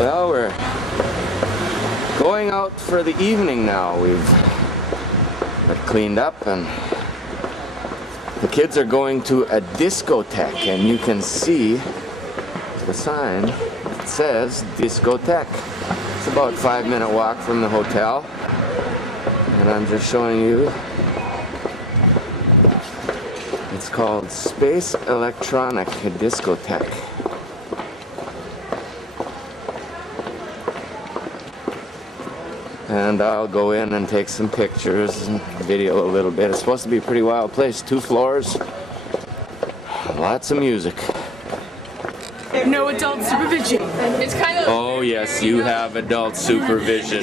Well, we're going out for the evening now. We've got cleaned up and the kids are going to a discotheque, and you can see the sign that says discotheque. It's about a 5-minute walk from the hotel, and I'm just showing you. It's called Space Electronic Discotheque. And I'll go in and take some pictures and video a little bit. It's supposed to be a pretty wild place. 2 floors, lots of music. No adult supervision. It's kind of. Oh yes, you have adult supervision.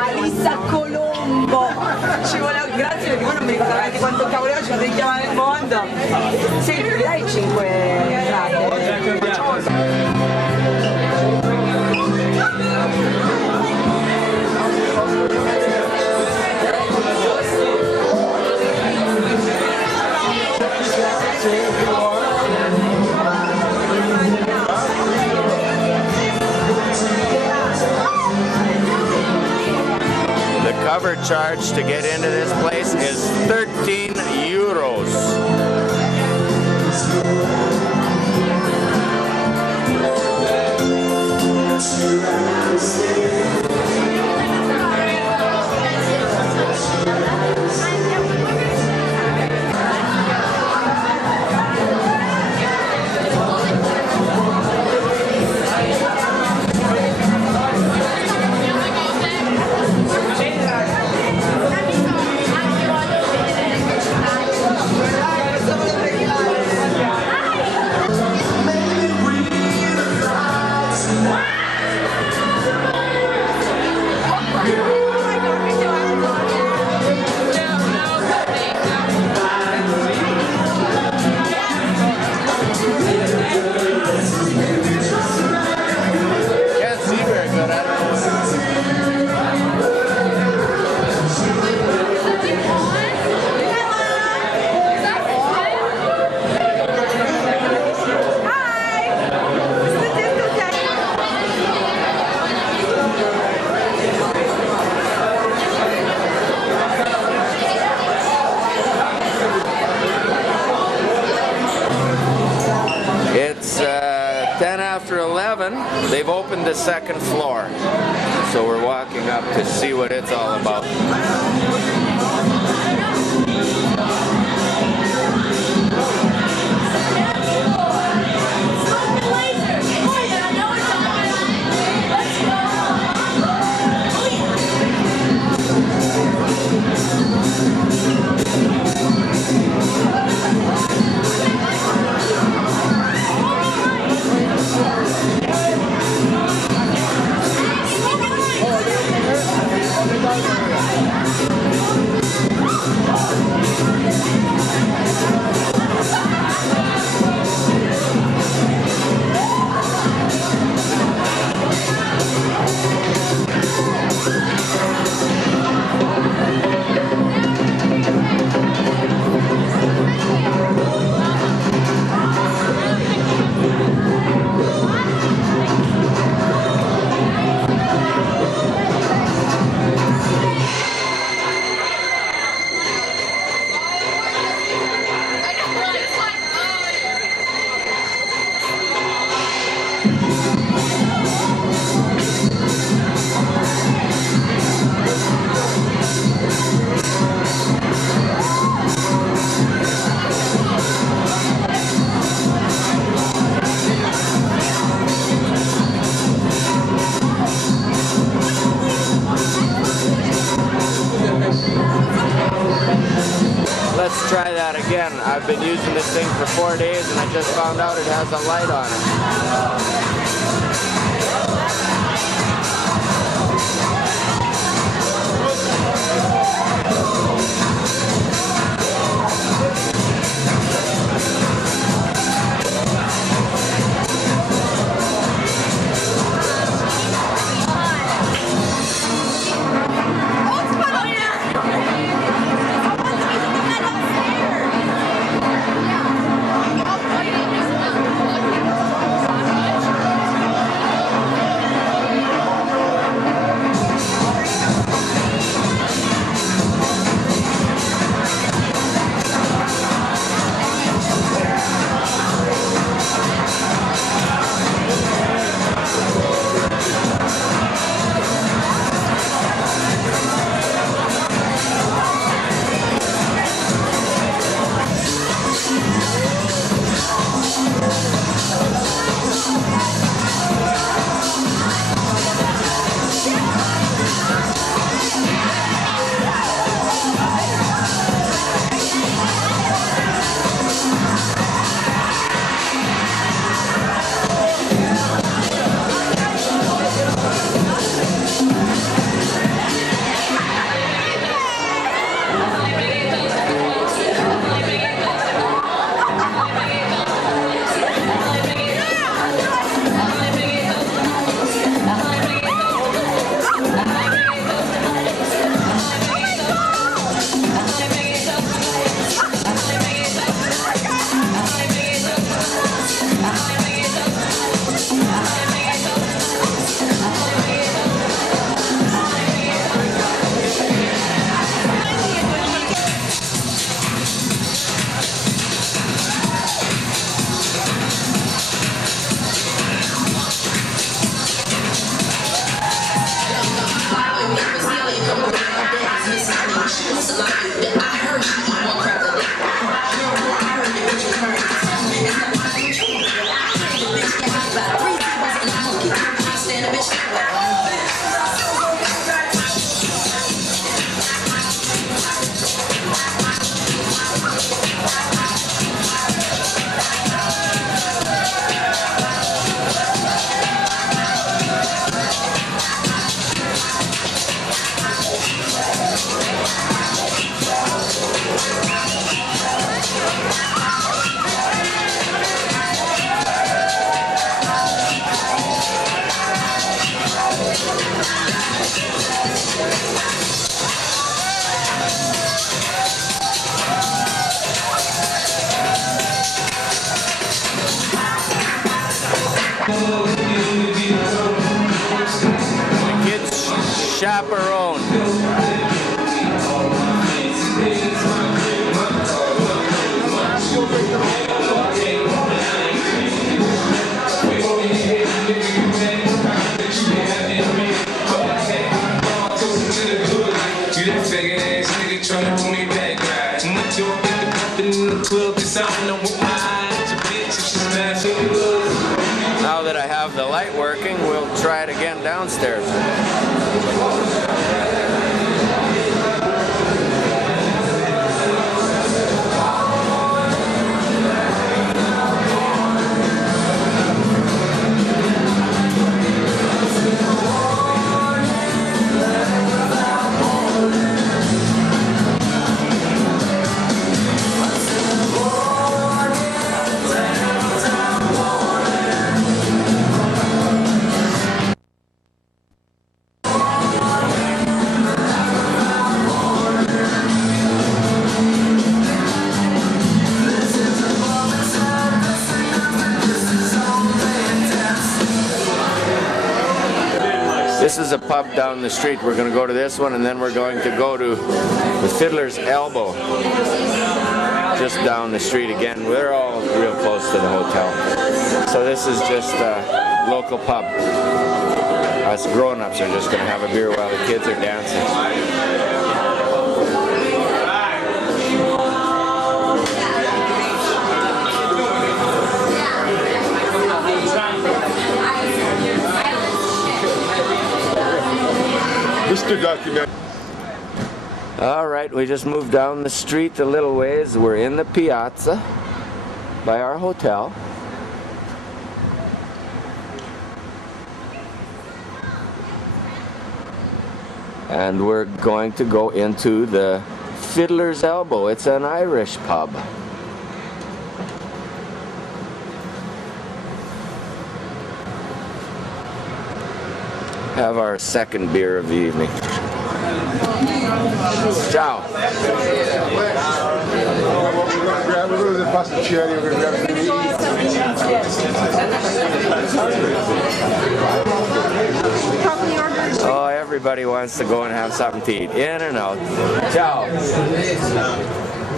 Alissa Colombo. Ci vuole grazie perché voi non mi ricordate quanto cavolo ci avete chiamato nel mondo. Sì, dai 5 entrate. The cover charge to get into this place is 13 euros. It's 10 after 11. They've opened the 2nd floor. So we're walking up to see what it's all about. Let's try that again. I've been using this thing for 4 days and I just found out it has a light on it. Now that I have the light working, we'll try it again downstairs. This is a pub down the street. We're going to go to this one, and then we're going to go to the Fiddler's Elbow, just down the street again. We're all real close to the hotel. So this is just a local pub. Us grown-ups are just going to have a beer while the kids are dancing. Mr. Document. All right, we just moved down the street a little ways. We're in the piazza by our hotel. And we're going to go into the Fiddler's Elbow. It's an Irish pub. Have our second beer of the evening. Ciao. Grab a little of the pasticceri, we're going to grab Oh, everybody wants to go and have something to eat. In and out. Ciao.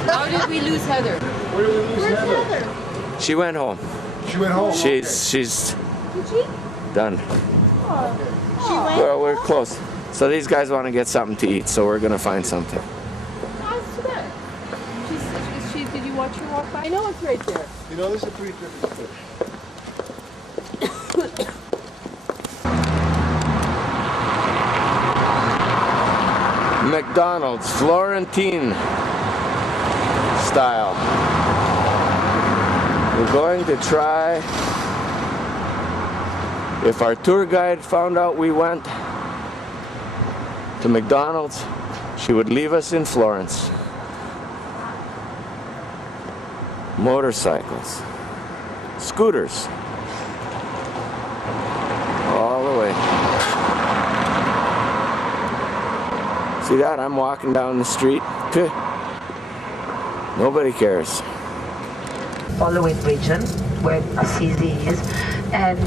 How did we lose Heather? Where's Heather? She went home. She went home? She's Did she? done. Oh. She went? Well, we're close. So these guys want to get something to eat, so we're going to find something. How's that? Did you watch her walk by? I know it's right there. You know, this is a pretty different fish. McDonald's, Florentine style. We're going to try. If our tour guide found out we went to McDonald's, she would leave us in Florence. Motorcycles, scooters, all the way. See that? I'm walking down the street. Nobody cares. Following region where Assisi is, and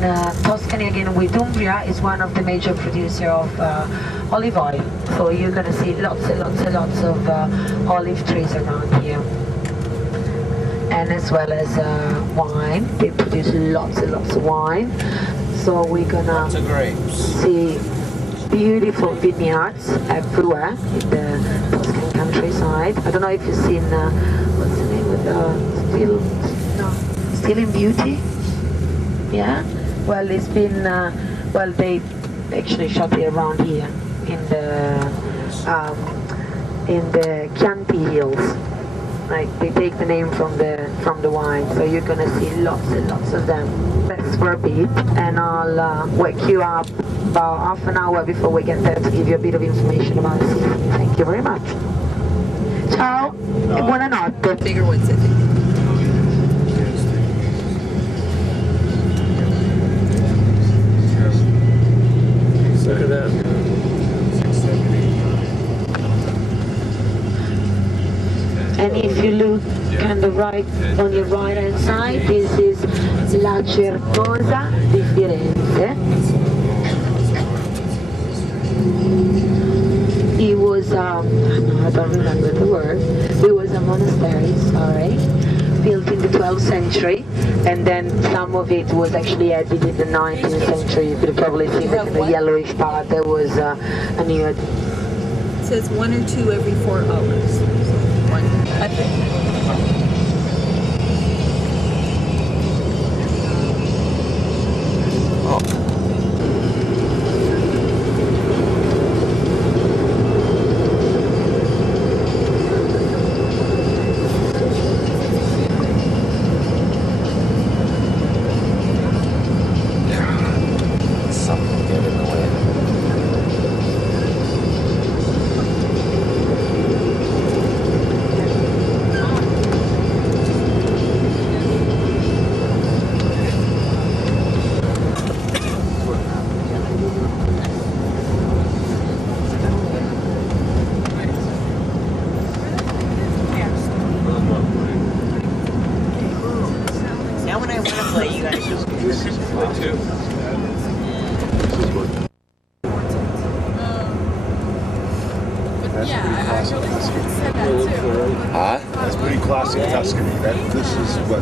Tuscany again with Umbria is one of the major producers of olive oil. So you're going to see lots and lots and lots of olive trees around here. And as well as wine. They produce lots and lots of wine. So we're going to see beautiful vineyards everywhere in the Tuscan countryside. I don't know if you've seen, what's the name of the Still in Beauty? Yeah? Well, it's been, well, they actually shot it around here in the Chianti Hills. Like, they take the name from the wine, so you're gonna see lots and lots of them. Rest for a bit, and I'll wake you up about half an hour before we get there to give you a bit of information about the city. Thank you very much. Ciao e buonanotte. Bigger ones, I think. Look at that. And if you look on the right, on your right hand side, this is La Certosa di Firenze. It was, I don't remember the word, it was a monastery, sorry, built in the 12th century, and then some of it was actually added in the 19th century. You could probably see that in the yellowish part there was a new addition. It says 1 or 2 every 4 hours. So 1. Something get in the way. Now when I want to play, you guys just Huh? That's pretty classic Tuscany. This is what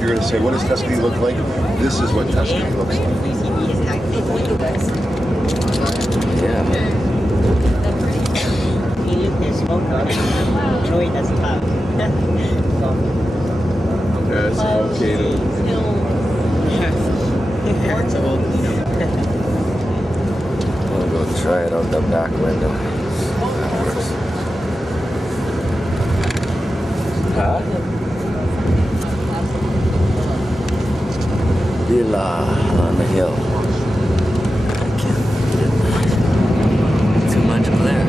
you're going to say. What does Tuscany look like? This is what Tuscany looks like. Yeah. That's okay to. We'll go try it out the back window. That works. Huh? Villa on the hill. I can't get too much glare.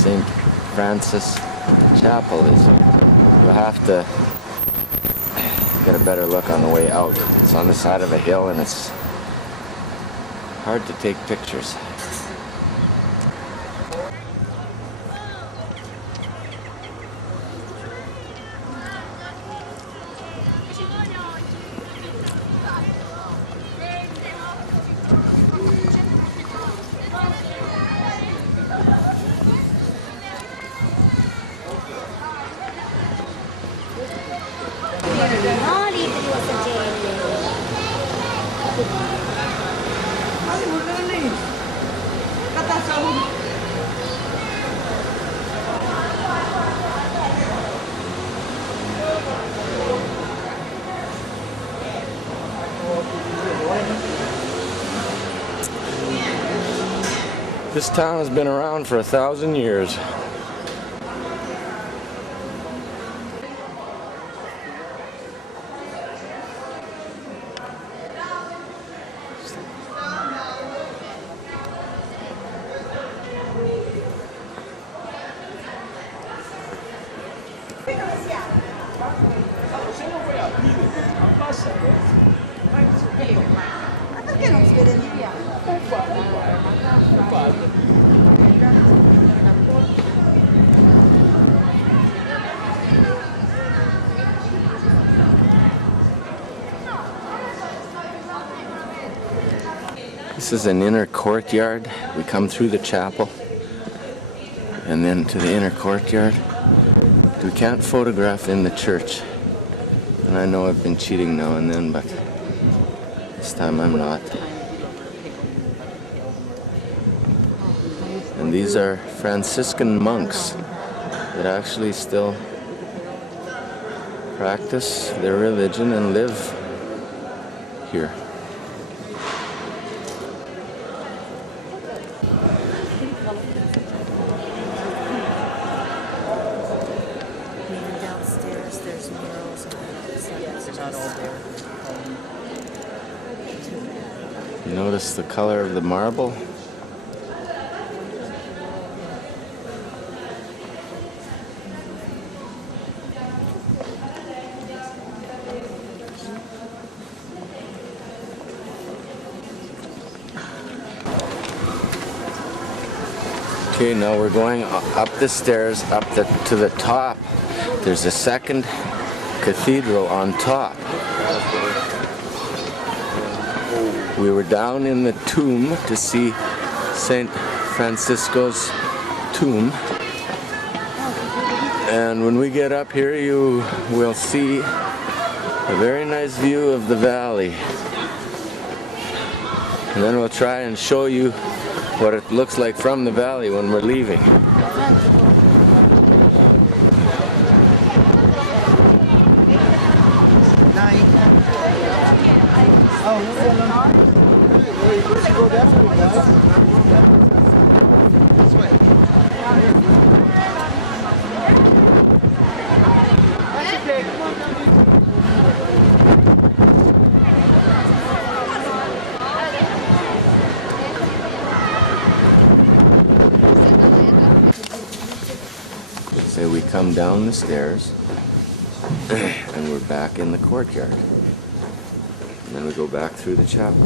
St. Francis Chapel is. You'll have to get a better look on the way out. It's on the side of a hill and it's hard to take pictures. This town has been around for 1,000 years. Perché non si vede lì? This is an inner courtyard. We come through the chapel and then to the inner courtyard. We can't photograph in the church. And I know I've been cheating now and then, but this time I'm not. And these are Franciscan monks that actually still practice their religion and live here. Downstairs, there's murals. They're not all there. You notice the color of the marble? Okay, now we're going up the stairs, to the top. There's a second cathedral on top. We were down in the tomb to see St. Francisco's tomb. And when we get up here, you will see a very nice view of the valley. And then we'll try and show you what it looks like from the valley when we're leaving. So we come down the stairs and we're back in the courtyard. And then we go back through the chapel.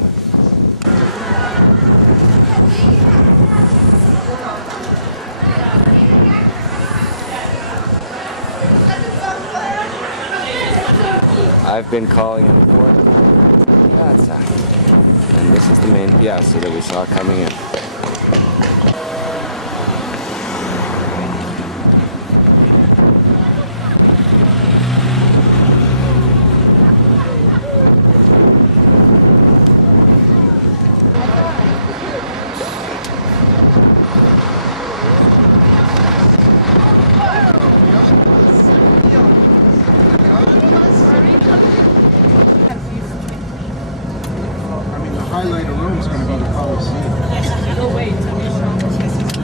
I've been calling it the piazza. And this is the main piazza that we saw coming in. Highlight of Rome is going to be the Colosseum. Oh wait,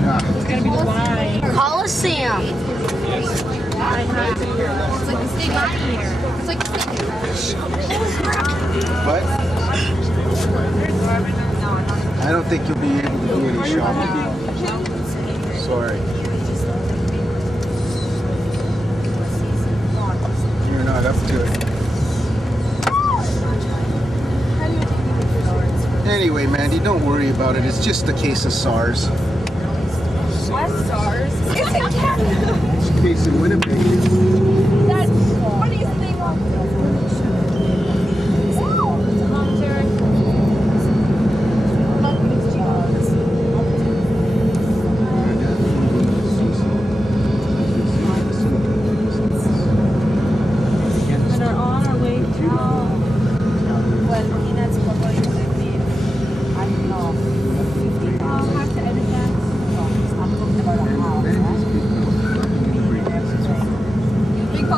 Yeah. it's gonna be the line. Coliseum. It's like the state line here. It's like the state. But I don't think you'll be able to do any shopping. Sorry. not up to it. Anyway, Mandy, don't worry about it. It's just a case of SARS. What SARS? It's in Canada. It's a case of Winnipeg. That's the funniest thing on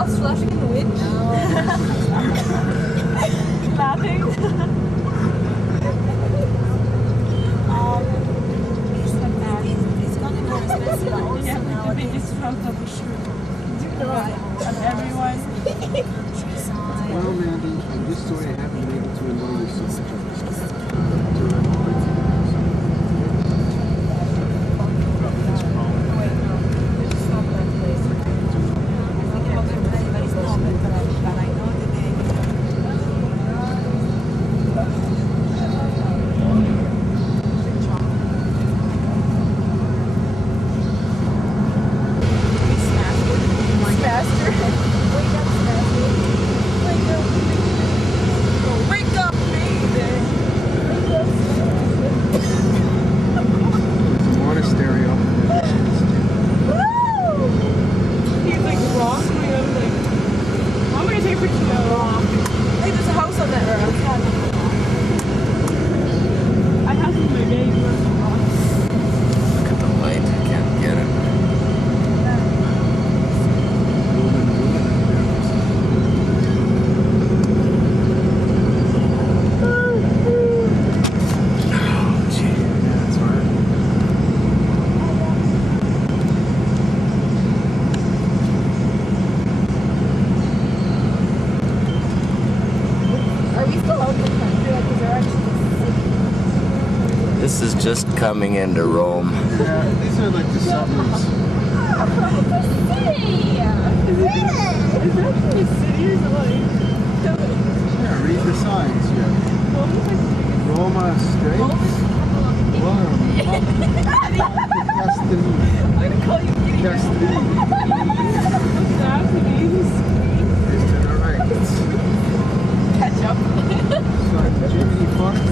Splashing in the wind? Laughing? The biggest front of the shoe. And everyone. Well, Mandy, I'm just sorry I haven't been able to enjoy you so much. This is just coming into Rome. Yeah, these are like the suburbs. Yeah, read the signs, yeah. Roma Straits. I'm gonna call you idiot. Is to the right. Catch up. So, Jimmy Party.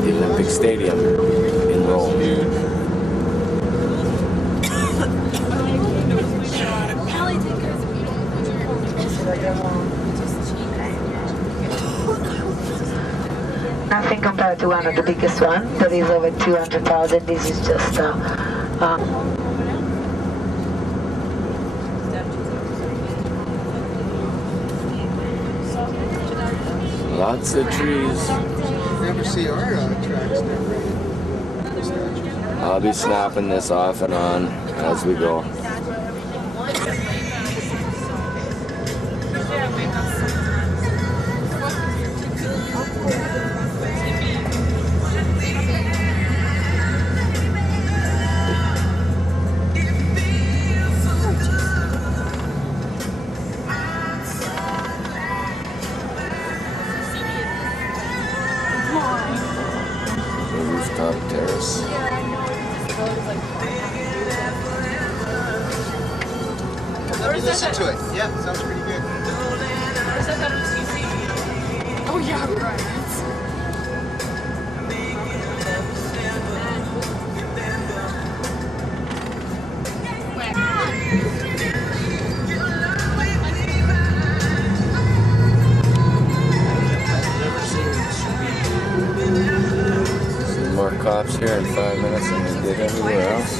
The Olympic Stadium in Rome. Nothing compared to one of the biggest one that is over 200,000. This is just Lots of trees. Never see our tracks there. I'll be snapping this off and on as we go. Rooftop terrace. Let me listen to it. Yeah, sounds pretty good. Oh yeah, right. Some more cops here in 5 minutes than we did everywhere else.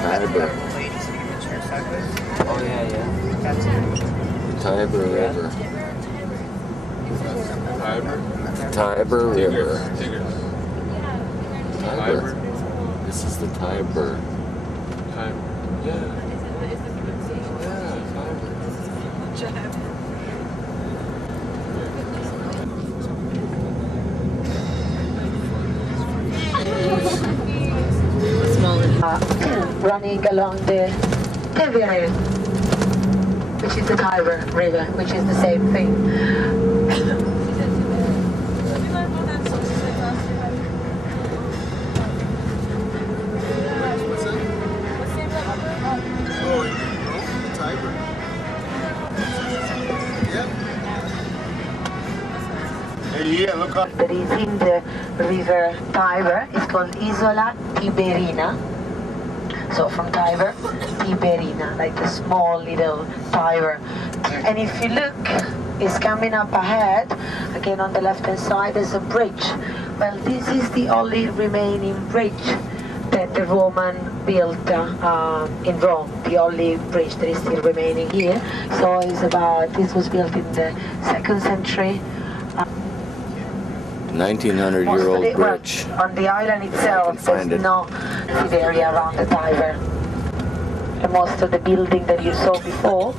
Tiber. Oh yeah, yeah. Tiber River. Tiber River. Tiber. This is the Tiber. Running along the Tevere, which is the Tiber River, which is the same thing. Yeah, look up. That is in the river Tiber. It's called Isola Tiberina. So from Tiber, Tiberina, like a small little Tiber. And if you look, it's coming up ahead. Again, on the left-hand side, there's a bridge. Well, this is the only remaining bridge that the Roman built in Rome. The only bridge that is still remaining here. So it's this was built in the 2nd century. 1900-year-old bridge. Well, on the island itself, there's no city area around the Tiber. And most of the buildings that you saw before,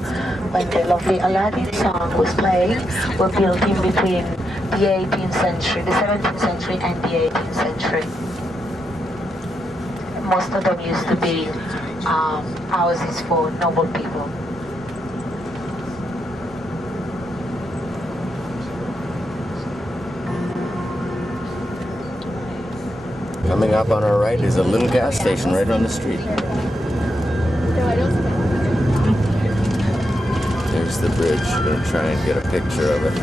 when the lovely Aladdin song was playing, were built in between the 18th century, the 17th century and the 18th century. Most of them used to be houses for noble people. Coming up on our right is a little gas station right on the street. There's the bridge. I'm going to try and get a picture of it.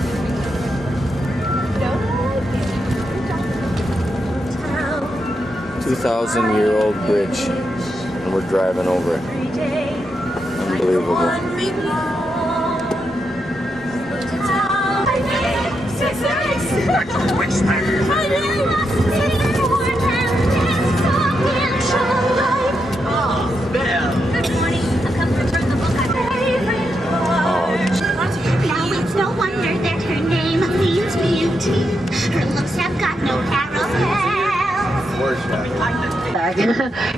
2,000-year-old bridge, and we're driving over it. Unbelievable.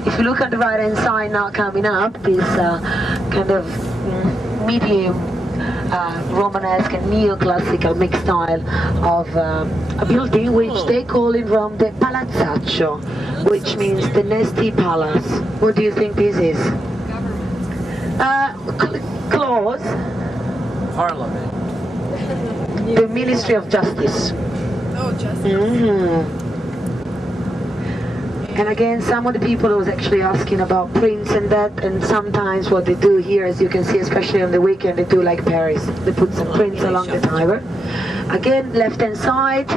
If you look at the right hand side now coming up, this kind of medium Romanesque and neoclassical mixed style of a building which they call in Rome the Palazzaccio, which means the nesty palace. What do you think this is? Close. Parliament. The Ministry of Justice. Oh, justice. Mm-hmm. And again, some of the people was actually asking about prints and that, and sometimes what they do here, as you can see, especially on the weekend, they do like Paris. They put some prints along the Tiber. Again, left-hand side,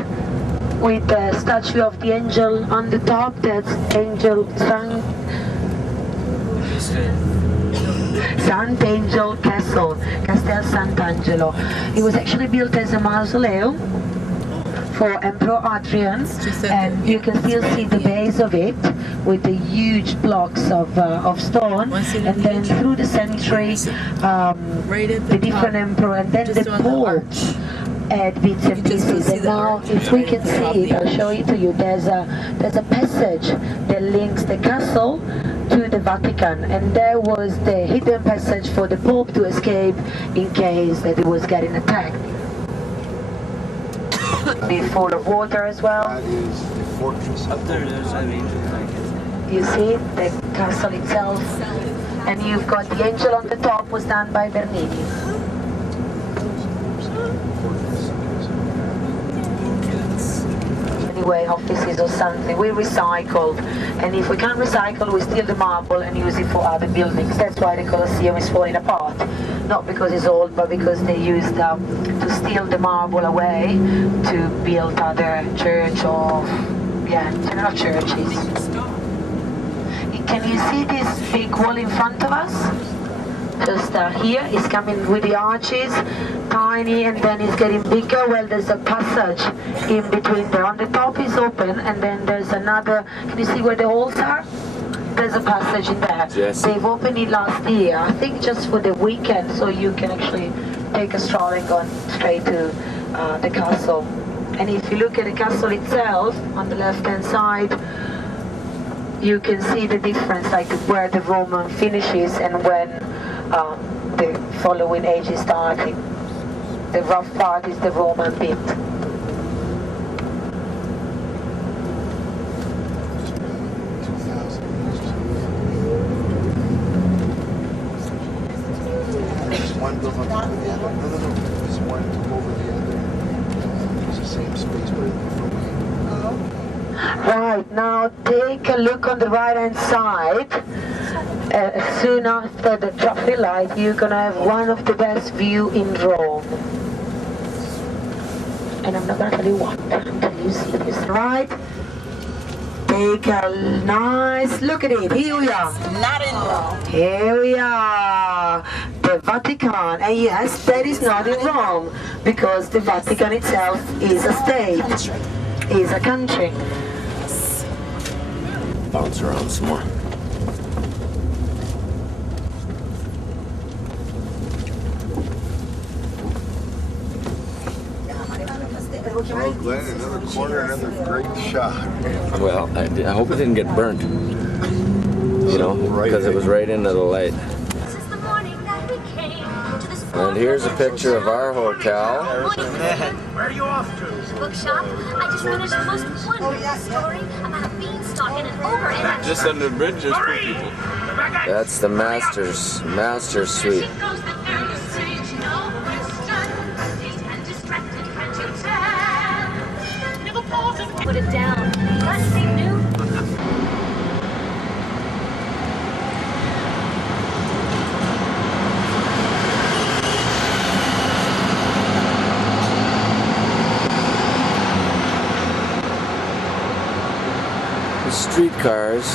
with the statue of the angel on the top, that's Angel Sant'Angelo Castle, Castel Sant'Angelo. It was actually built as a mausoleum for Emperor Adrian, and you can still see the base of it with the huge blocks of stone, and then through the centuries the different emperor, and then the Pope add bits and pieces. And now if we can see it, I'll show it to you. There's a passage that links the castle to the Vatican, and there was the hidden passage for the Pope to escape in case that he was getting attacked. Be full of water as well. That is the fortress. Up there's an angel like it. You see the castle itself, and you've got the angel on the top, was done by Bernini. Anyway, offices or something, we recycled, and if we can't recycle, we steal the marble and use it for other buildings. That's why the Colosseum is falling apart, not because it's old, but because they used to steal the marble away to build other church or general churches. Can you see this big wall in front of us? Just here, it's coming with the arches, tiny, and then it's getting bigger. Well, there's a passage in between there. On the top is open, and then there's another. Can you see where the holes are? There's a passage in there. Yes. They've opened it last year, I think just for the weekend, so you can actually take a stroll and go straight to the castle. And if you look at the castle itself, on the left-hand side, you can see the difference, like where the Roman finishes and when the following age is starting. The rough part is the Roman bit. One built on top of the other. No. There's one over the other. It's the same space, but in a different way. Right, now take a look on the right hand side. Soon after the traffic light, you're gonna have one of the best view in Rome. And I'm not gonna tell you what until you see this, right? Take a nice look at it. Here we are. Not in Rome. Here we are. The Vatican. And yes, that is not in Rome, because the Vatican itself is a state, is a country. Bounce around some more. Oh, Glenn, another corner, another great shot. Well, I hope it didn't get burnt. You know, because it was right into the light. And here's a picture of our hotel. Where are you off to? Bookshop. I just finished the most wonderful story about a beanstalk in an overend. Just under the bridge, there's two people. That's the master suite. Put it down. Got anything new? Streetcars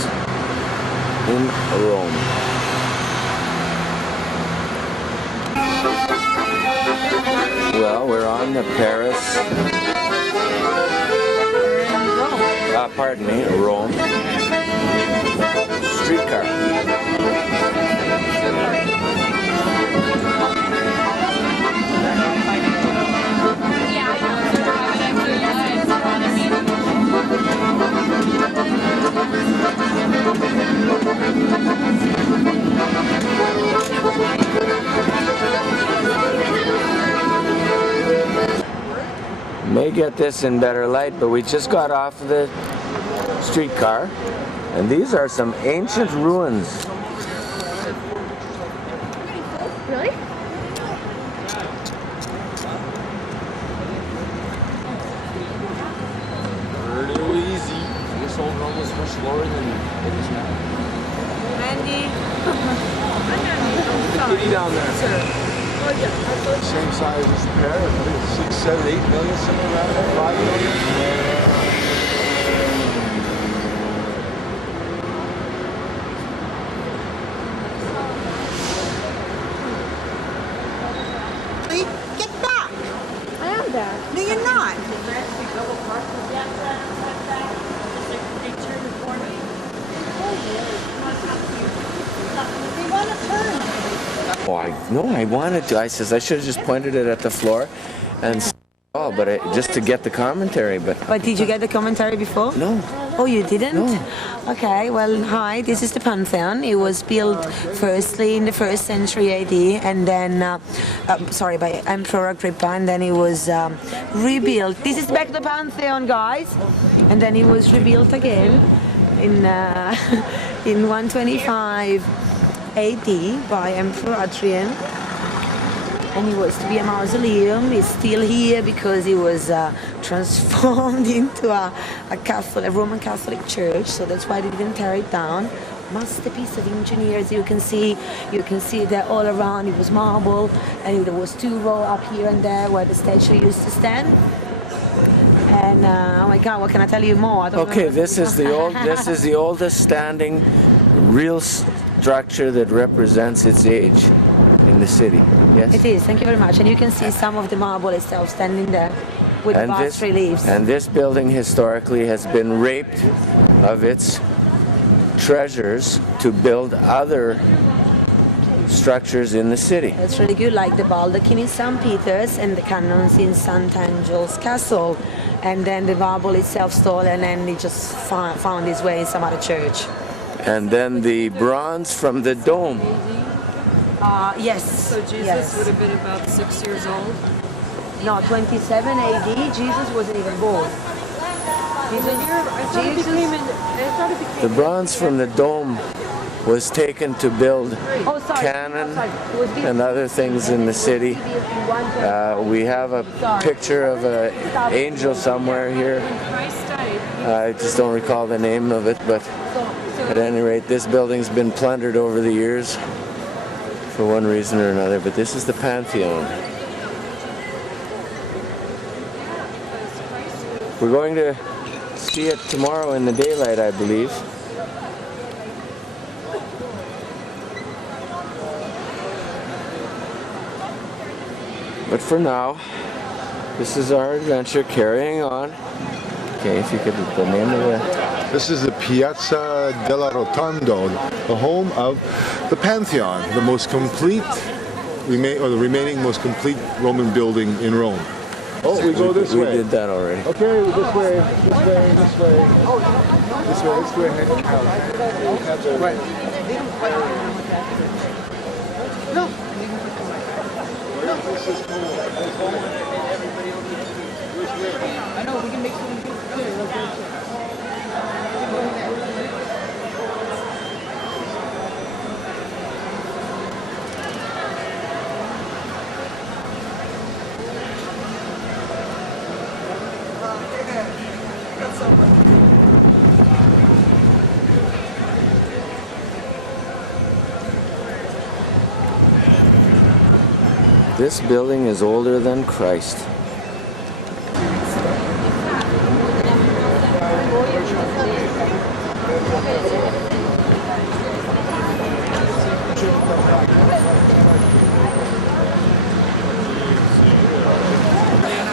in Rome. Well, we're on the Paris. Pardon me, Rome. Streetcar. May get this in better light, but we just got off the streetcar, and these are some ancient ruins. Really? Pretty easy. This old Rome was much lower than it is now. Randy. The kitty down there. Same size as Paris. I think 6, 7, 8 million, something around there. 5 million. Get back! I am back. No, you're not. They want to turn. Oh, I wanted to. I says I should have just pointed it at the floor, and but just to get the commentary. But Did you get the commentary before? no. Oh, you didn't? No. Okay, well, hi, this is the Pantheon. It was built firstly in the 1st century AD, and then, by Emperor Agrippa, and then it was rebuilt. This is back to the Pantheon, guys. And then it was rebuilt again in 125 AD by Emperor Adrian. And it was to be a mausoleum. It's still here because it was transformed into a Roman Catholic church, so that's why they didn't tear it down. masterpiece of engineers. You can see that all around it was marble, and there was 2 rows up here and there where the statue used to stand. And oh my God, what can I tell you more? I don't Okay, remember. this is the oldest standing real structure that represents its age in the city. Yes. It is. Thank you very much. And you can see some of the marble itself standing there with bas reliefs. And this building historically has been raped of its treasures to build other structures in the city. It's really good, like the baldachin in St. Peter's and the cannons in St. Angel's Castle. And then the marble itself stolen, and it just found its way in some other church. And then the bronze from the dome. Yes. So Jesus would have been about 6 years old? No, 27 AD, Jesus wasn't even born. The bronze from the dome was taken to build cannon and other things in the city. We have a picture of an angel somewhere here. I just don't recall the name of it, but at any rate, this building's been plundered over the years for one reason or another, but this is the Pantheon. We're going to see it tomorrow in the daylight, I believe. But for now, this is our adventure carrying on. Okay, if you could, the name of the... This is the Piazza della Rotondo, the home of the Pantheon, the most complete, the remaining most complete Roman building in Rome. Oh, we go this way. We did that already. Okay, this way, this way, this way. This way, let's go ahead. Right. No. This is cool. I know, we can make some good. This building is older than Christ.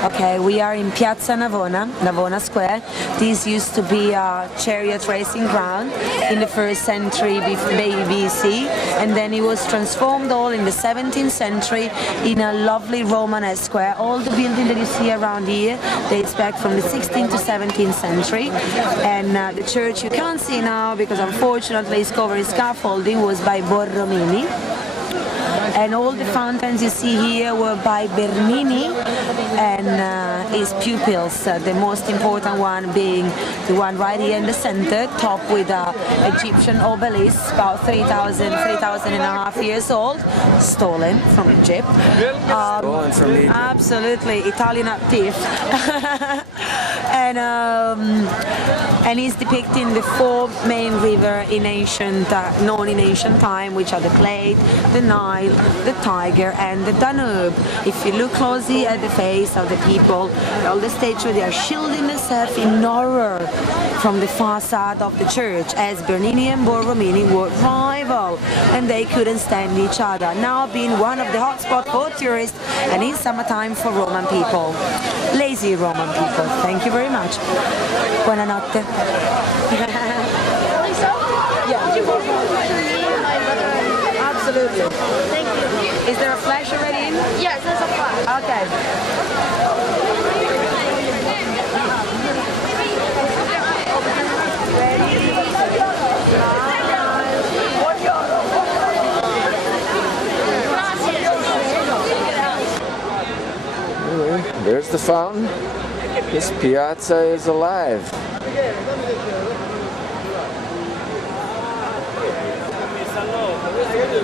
Okay, we are in Piazza Navona Square. This used to be a chariot racing ground in the 1st century BC, and then it was transformed all in the 17th century in a lovely Romanesque square. All the buildings that you see around here dates back from the 16th to 17th century, and the church you can't see now because unfortunately it's covered in scaffolding was by Borromini. And all the fountains you see here were by Bernini and his pupils, the most important one being the one right here in the center, topped with an Egyptian obelisk, about 3,000 and a half years old, stolen from Egypt. Stolen from Egypt. Absolutely, Italian thief. And he's depicting the 4 main rivers known in ancient time, which are the Plate, the Nile, the Tiger, and the Danube. If you look closely at the face of the people, all the statues, they are shielding themselves in horror from the facade of the church, as Bernini and Borromini were rival, and they couldn't stand each other. Now being one of the hotspots for tourists, and in summertime for Roman people. Lazy Roman people. Thank you very much. Buonanotte. Absolutely. Thank you. Is there a flash already in? Yes, there's a flash. Okay. Anyway, there's the fountain. This piazza is alive.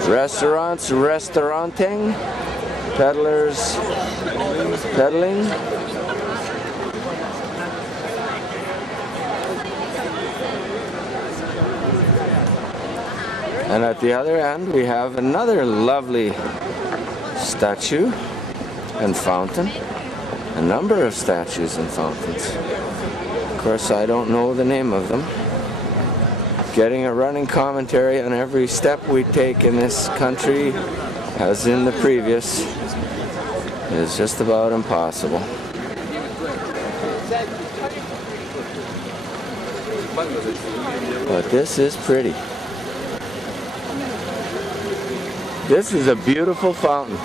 Restaurants restauranting, peddlers peddling. And at the other end we have another lovely statue and fountain. A number of statues and fountains. Of course, I don't know the name of them. Getting a running commentary on every step we take in this country, as in the previous, is just about impossible. But this is pretty. This is a beautiful fountain.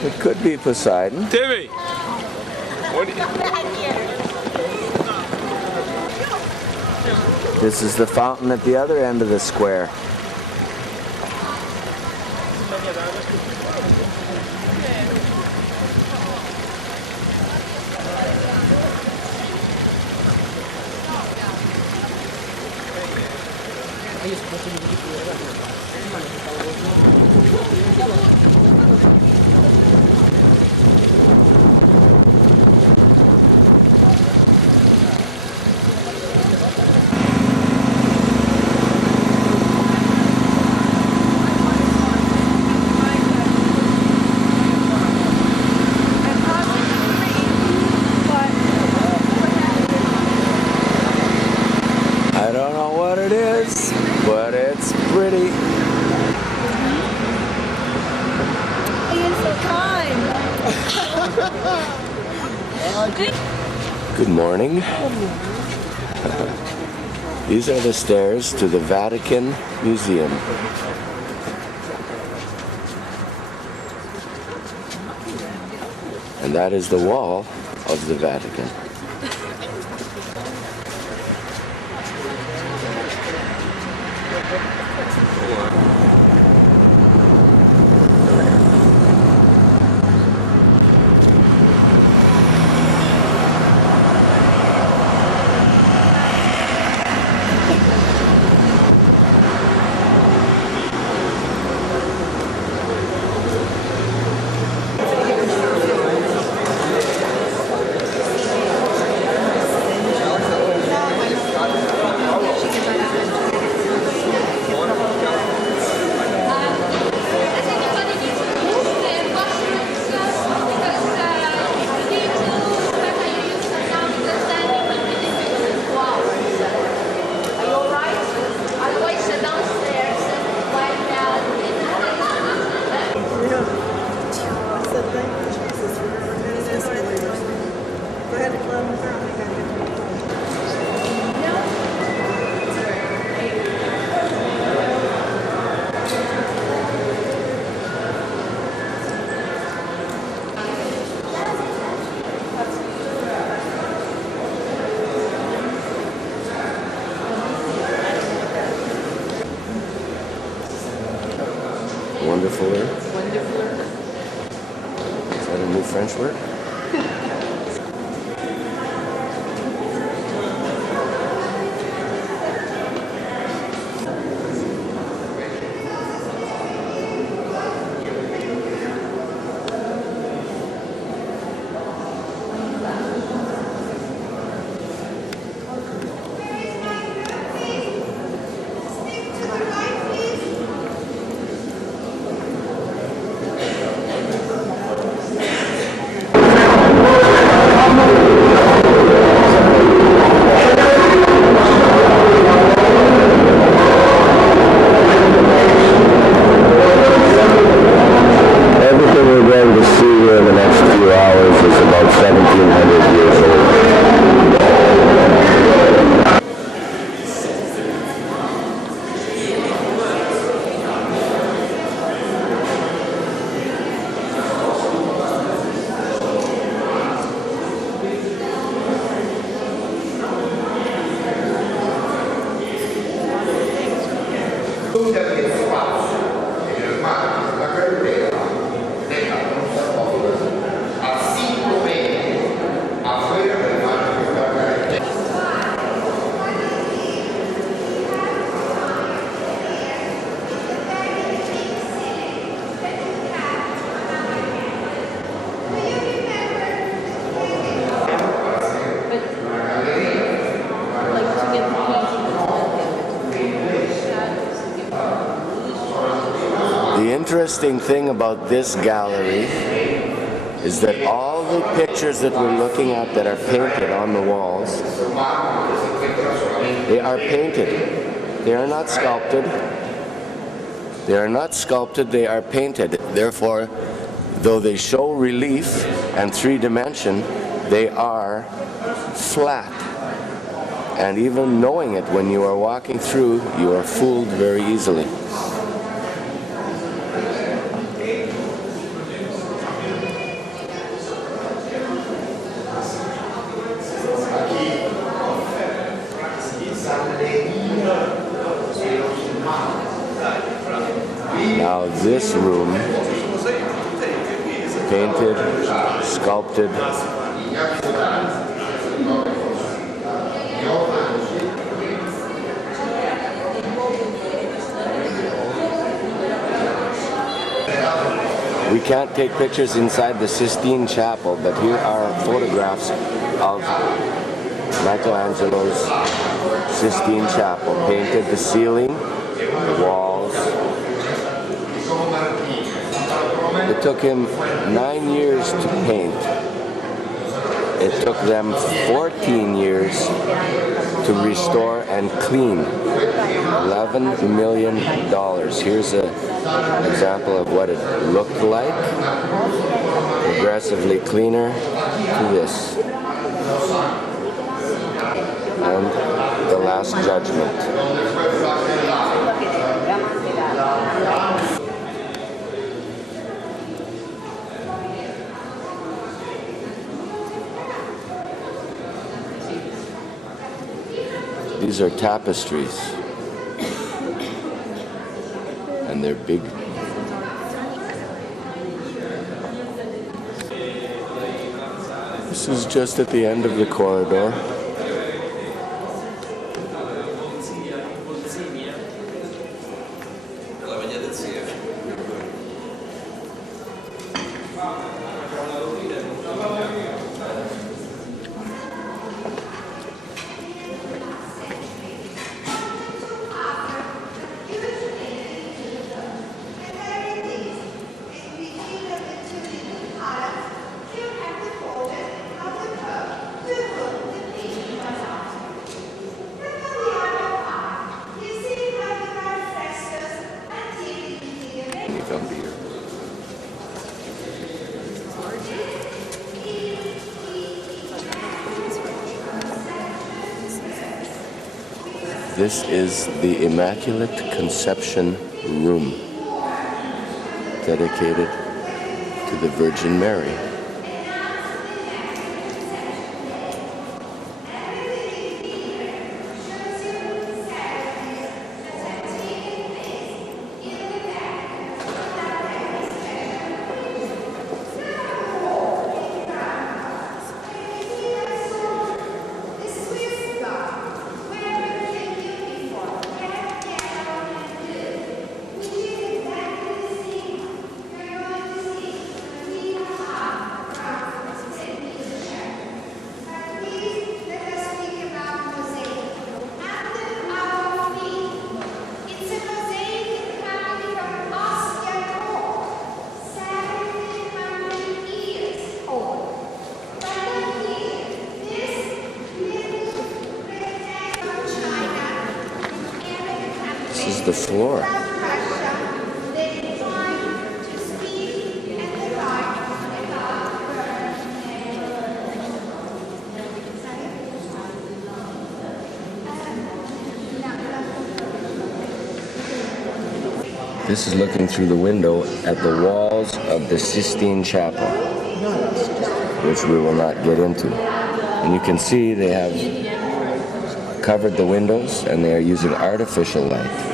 It could be Poseidon. Timmy! What do you... This is the fountain at the other end of the square. I don't know what it is, but it's pretty. Ian's so kind. Good morning. These are the stairs to the Vatican Museum. And that is the wall of the Vatican. Wonderfuler. Is that a new French word? tutte le spazi, e le mani, la interesting thing about this gallery is that all the pictures that we're looking at that are painted on the walls, they are painted. They are not sculpted. They are not sculpted, they are painted. Therefore, though they show relief and 3 dimension, they are flat. And even knowing it when you are walking through, you are fooled very easily. Now this room, painted, sculpted, we can't take pictures inside the Sistine Chapel, but here are photographs of Michelangelo's Sistine Chapel. Painted the ceiling, the walls. It took him 9 years to paint. It took them 14 years to restore and clean. $11 million. Here's an example of what it looked like. Progressively cleaner to this. And the Last Judgment. These are tapestries, and they're big. This is just at the end of the corridor. This is the Immaculate Conception Room, dedicated to the Virgin Mary. This is the floor. This is looking through the window at the walls of the Sistine Chapel, which we will not get into. And you can see they have covered the windows and they are using artificial light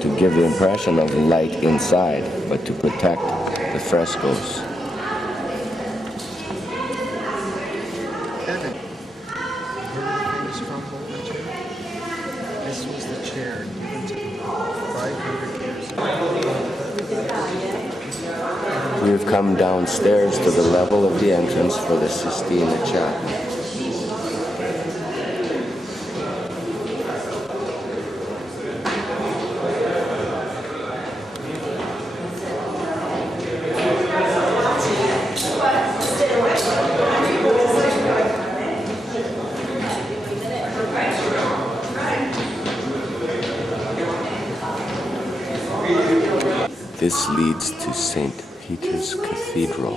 to give the impression of light inside, but to protect the frescoes. This was the chair given to them 500 years ago. We have come downstairs to the level of the entrance for the Sistine Chapel. This leads to St. Peter's Cathedral.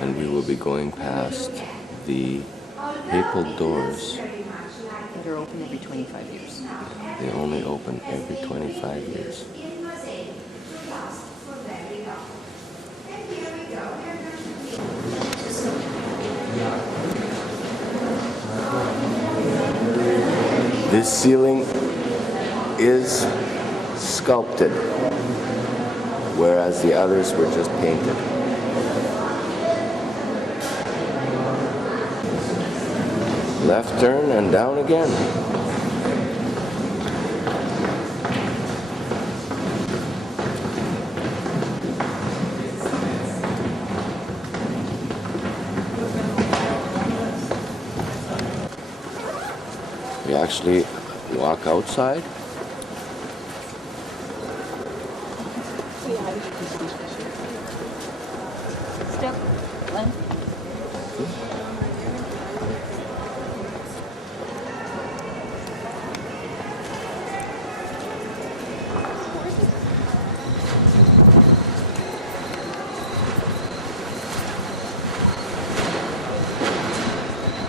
And we will be going past the papal doors. They're open every 25 years. They only open every 25 years. This ceiling is sculpted, whereas the others were just painted. Left turn and down again. We actually walk outside. Step one.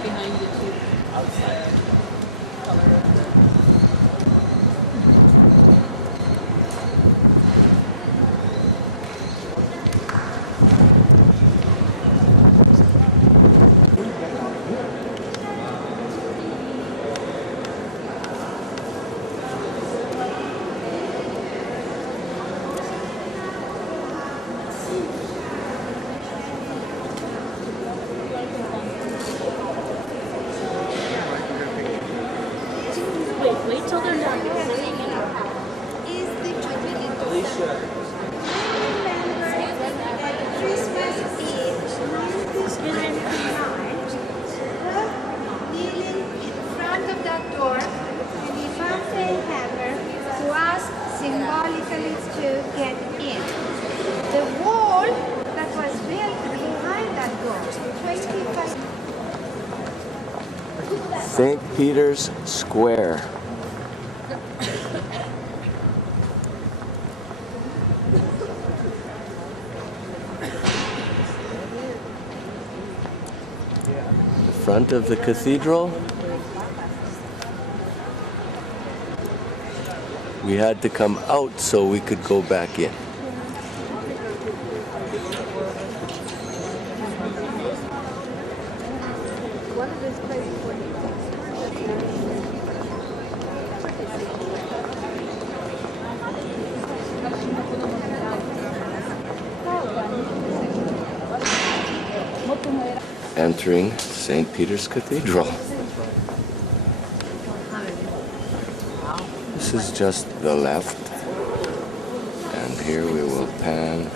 Behind the two outside. Wait till they're done. Is the Christmas Eve, 1999, kneeling in front of that door, and he found a hammer to ask symbolically to get in. The wall that was built behind that door, 25. St. Peter's Square. The front of the cathedral. We had to come out so we could go back in. Entering St. Peter's Cathedral. This is just the left, and here we will pan.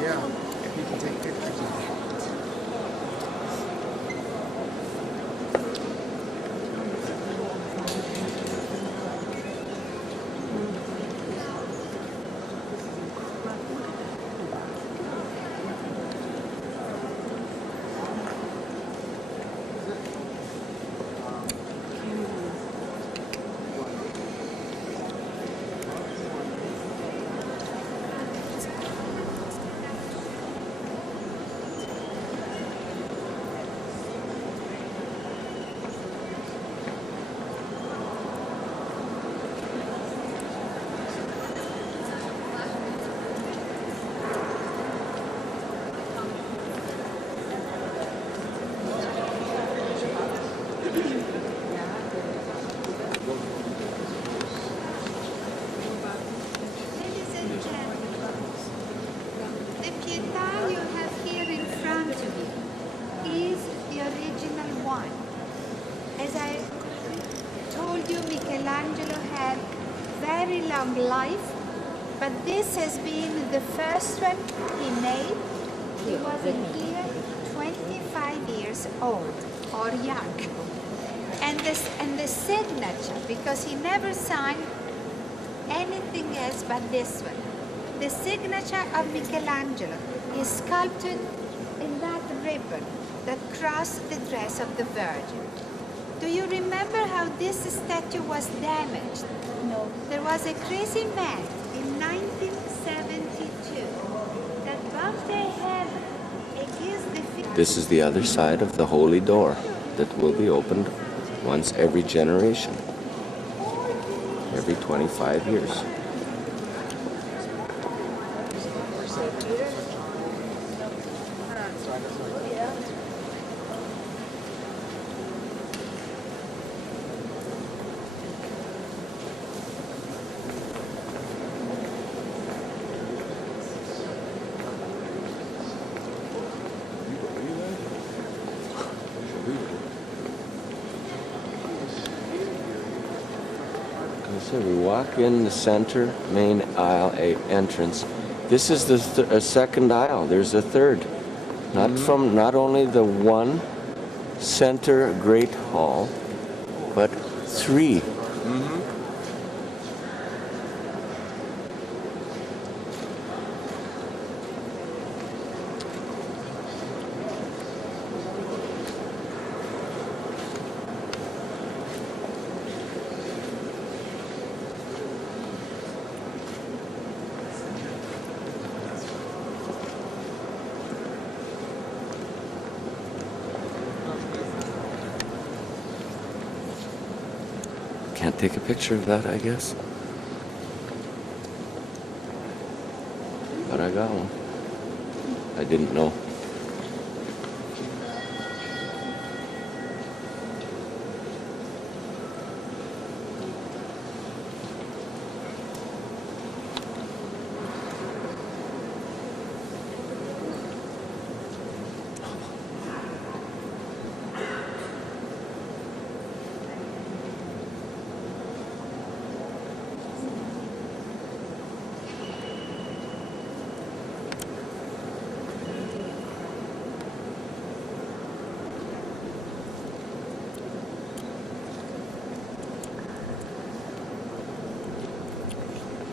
Yeah, if you can take pictures of it. Ladies and gentlemen, the pietà you have here in front of you is the original one. As I told you, Michelangelo had very long life, but this has been the first one he made. He was here 25 years old or young. and the signature, because he never signed anything else but this one. The signature of Michelangelo is sculpted in that ribbon that crossed the dress of the Virgin. Do you remember how this statue was damaged? No. There was a crazy man in 1972 that bumped their head against the figure. This is the other side of the holy door that will be opened once every generation, every 25 years. So we walk in the center main aisle entrance. This is the second aisle. There's a third. Not only the one center great hall, but three. Can't take a picture of that, I guess. But I got one. I didn't know.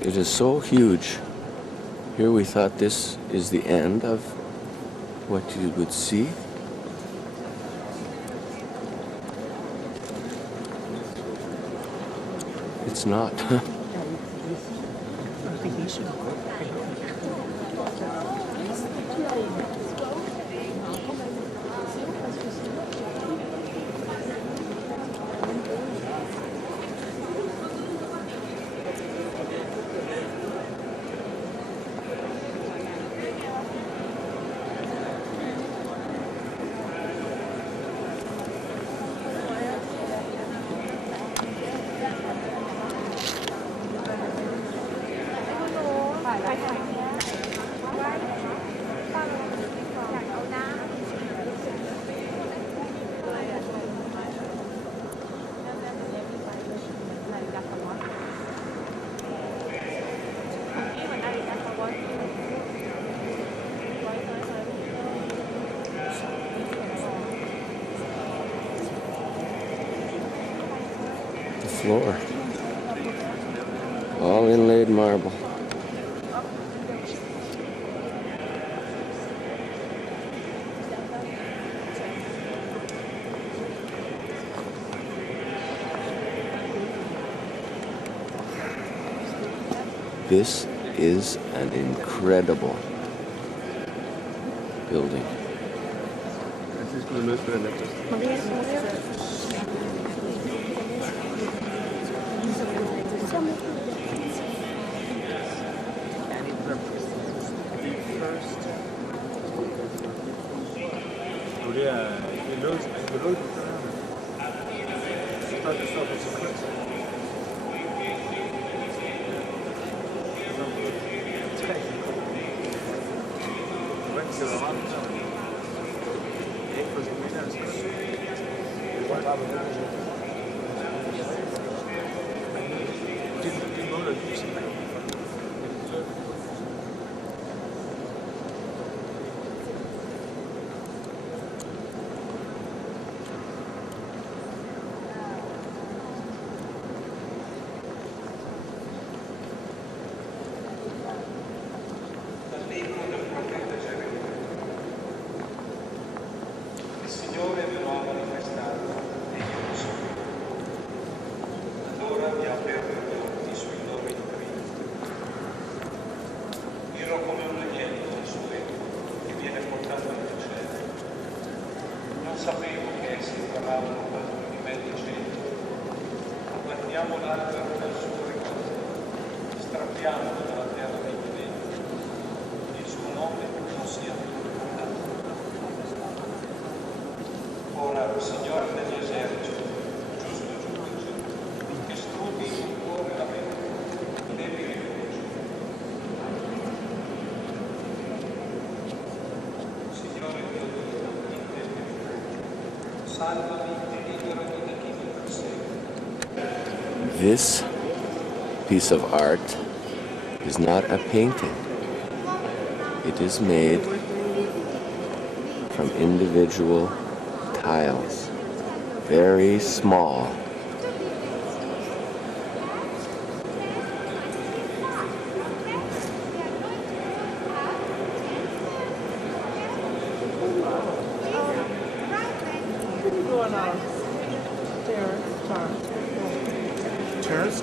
It is so huge. Here we thought this is the end of what you would see. It's not. Floor. All inlaid marble. This is an incredible building. Guardiamo l'albero del suo ricordo, strappiamolo dalla terra dei viventi, il suo nome non sia più ricordato. Ora, Signore degli eserciti, giusto giudice, che strudi il cuore e la mente, devi riconoscere. Signore Dio, in te mi rifugio, salvami e liberami da chi mi persegue. This piece of art is not a painting. It is made from individual tiles, very small.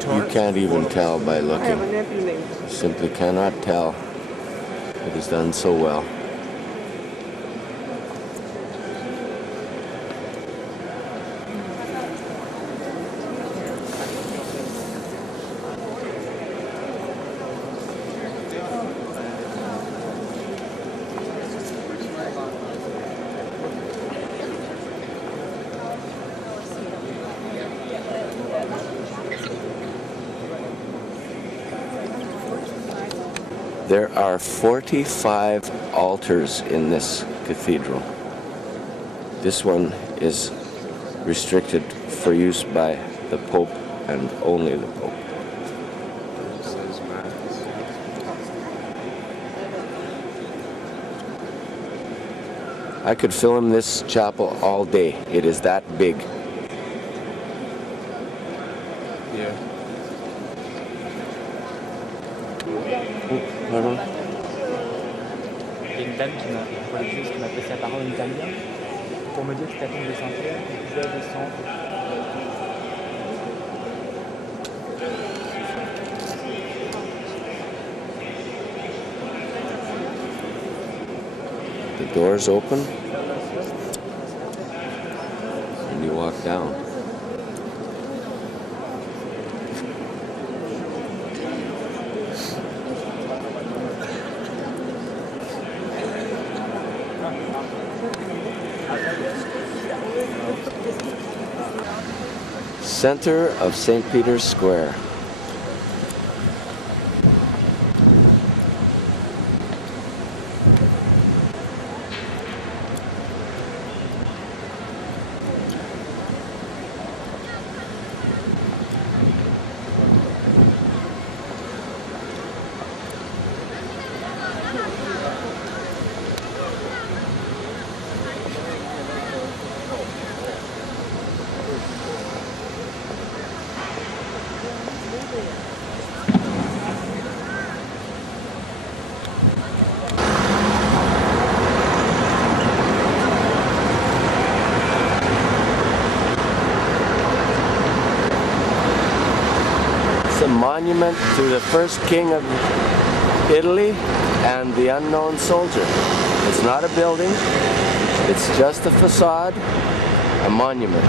You can't even tell by looking. You simply cannot tell. It is done so well. There are 45 altars in this cathedral. This one is restricted for use by the Pope and only the Pope. I could film this chapel all day. It is that big. Yeah. Pardon? Il y a une dame qui m'a passé la parole en italien pour me dire que c'était la tombe de Saint-Pierre, qu'on pouvait descendre. The doors open and you walk down. Center of St. Peter's Square. A monument to the first king of Italy and the unknown soldier. It's not a building, it's just a facade, a monument.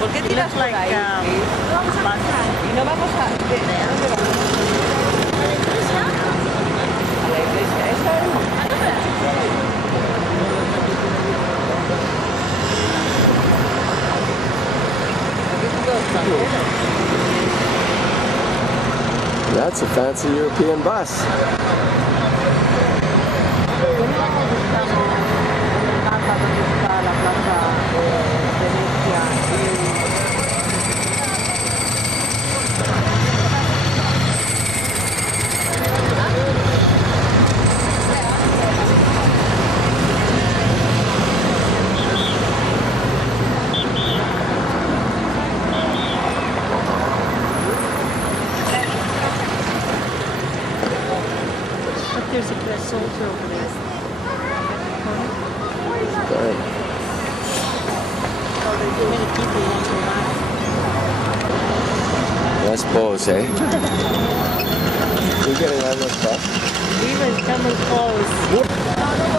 ¿Por qué tiras por ahí? Y no vamos a... ¿Dónde vamos? A la iglesia esa. That's a fancy European bus. There's a press soldier over there. Good. Oh, there's many people want to run. pose, eh? You're getting on this stuff. Even camel pose.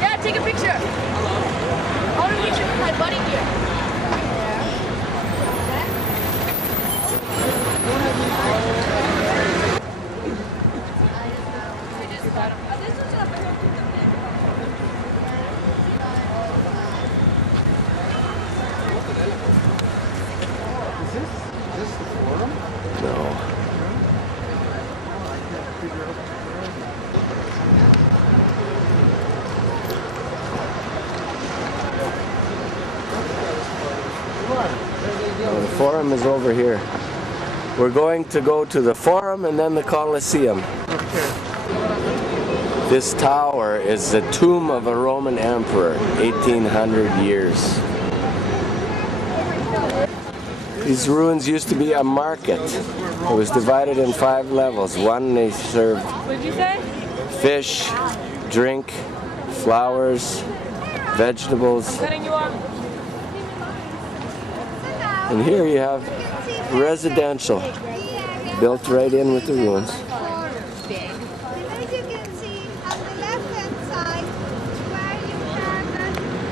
Yeah, take a picture. I want to picture with my buddy here. Is this the forum? No. No, the forum is over here. We're going to go to the forum and then the Colosseum. This tower is the tomb of a Roman emperor, 1800 years. These ruins used to be a market. It was divided in 5 levels. One, they served What did you say? fish, drink, flowers, vegetables. Cutting you off. And here you have residential, built right in with the ruins. As you can see on the left-hand side, where you have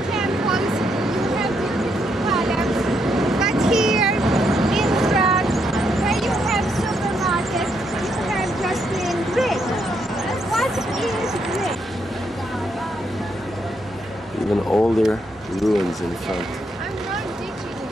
temples, you have beautiful palaces. But here, in front, where you have supermarket, you have just plain brick. What is brick? Even older ruins in front. I'm not teaching you.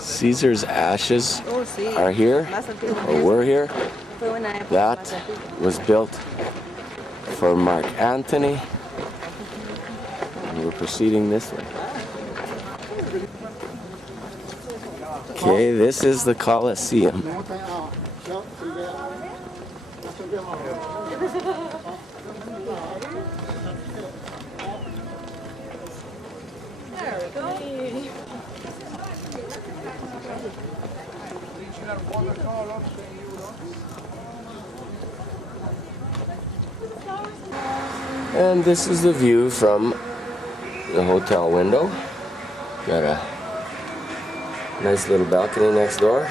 Caesar's ashes are here, or were here. That was built for Mark Antony. And we're proceeding this way. Okay, this is the Colosseum. And this is the view from the hotel window. Got a nice little balcony next door.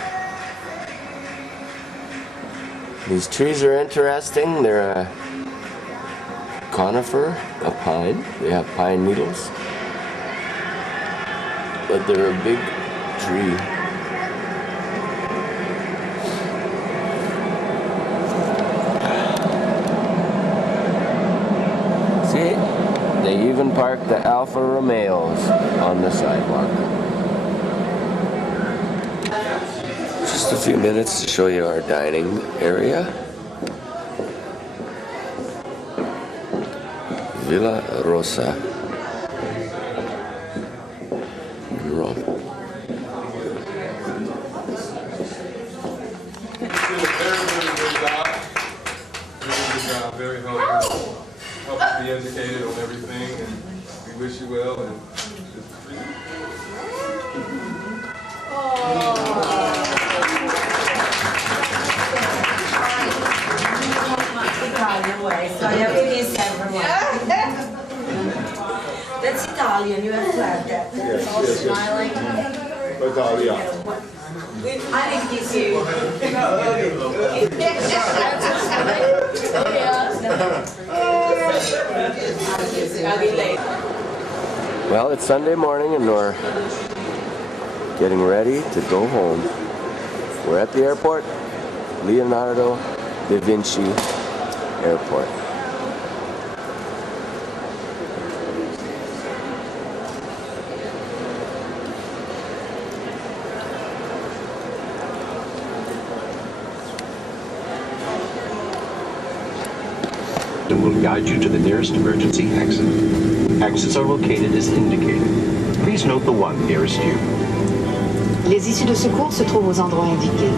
These trees are interesting. They're a conifer, a pine. They have pine needles. But they're a big tree. See, they even parked the Alfa Romeos on the sidewalk. Just a few minutes to show you our dining area. Villa Rosa in Rome. Very helpful. Help us be educated on everything, and we wish you well. And Italian way, so you have to kiss everyone. That's Italian, you have to have that. Yes, All yes, yes. smiling. Italia. I didn't kiss you. Well, it's Sunday morning and we're getting ready to go home. We're at the airport, Leonardo da Vinci Airport. will guide you to the nearest emergency exit. Exits are located as indicated. Please note the one nearest you. Les issues de secours se trouvent aux endroits indiqués.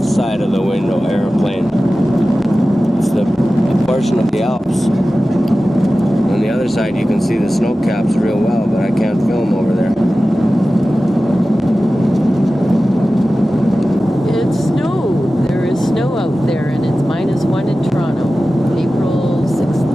Side of the window airplane. It's the portion of the Alps. On the other side you can see the snow caps real well, but I can't film over there. It snowed. There is snow out there, and it's -1 in Toronto, April 6th.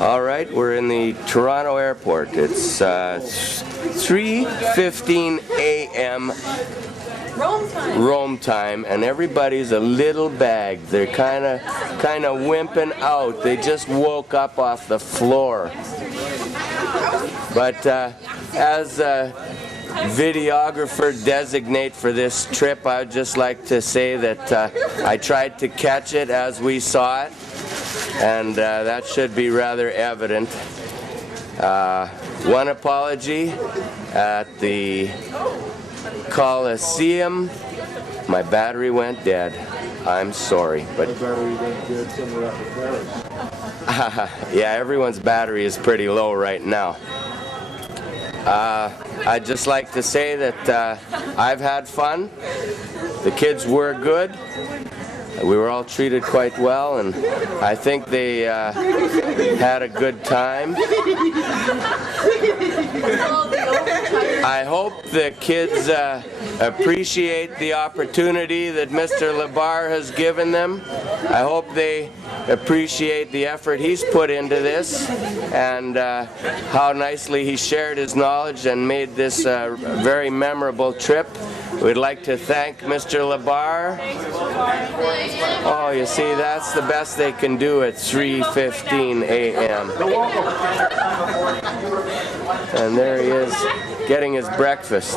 All right, we're in the Toronto airport. It's 3:15 a.m. Rome time, and everybody's a little bagged. They're kind of wimping out. They just woke up off the floor. But as a videographer designate for this trip, I'd just like to say that I tried to catch it as we saw it, and that should be rather evident. One apology at the Coliseum. My battery went dead. I'm sorry, but My battery went dead somewhere up in Paris. yeah, everyone's battery is pretty low right now. I'd just like to say that I've had fun. The kids were good. We were all treated quite well, and I think they had a good time. I hope the kids appreciate the opportunity that Mr. Labar has given them. I hope they appreciate the effort he's put into this, and how nicely he shared his knowledge and made this a very memorable trip. We'd like to thank Mr. Labar. Oh, you see, that's the best they can do at 3:15 a.m. And there he is, getting his breakfast.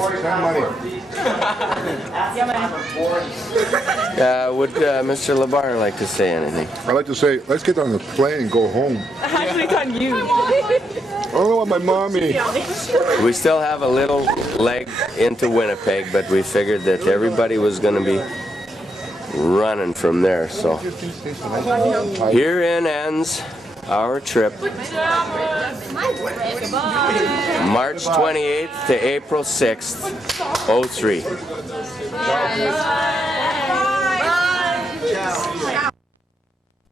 Would Mr. Labar like to say anything? I'd like to say, let's get on the plane and go home. Actually, on you. I don't know what my mommy. We still have a little leg into Winnipeg, but we figured that everybody was going to be running from there. So herein ends our trip. March 28th to April 6th, 03.